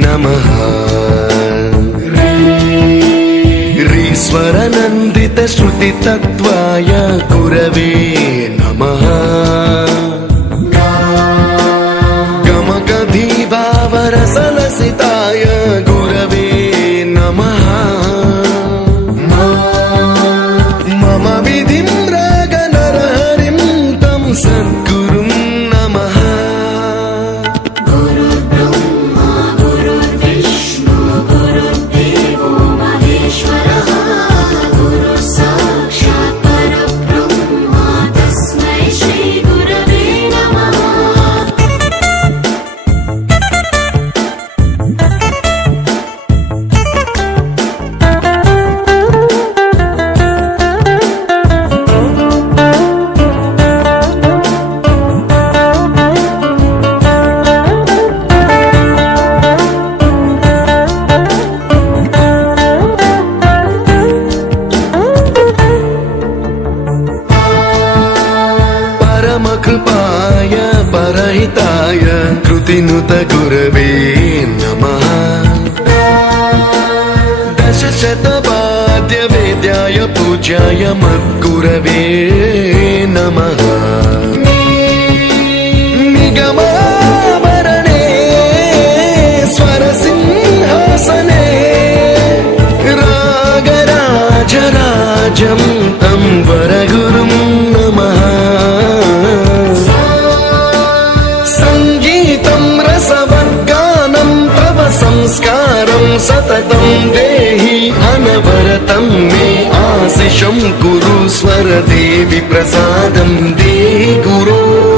నమ రీశ్వరనందిత శృతి తత్వాయ కురవే నమ గమగధీభావరసన परमकृपाय परहिताय कृतिनुत गुरवे नमः दशशतवाद्यवेद्याय पूज्याय मद्गुरवे नमः निगमावरणे स्वरसिंहासने रागराजराजं सततं देहि अनवरतं मे आशिषं कुरु स्वरदेवि प्रसादं देहि गुरो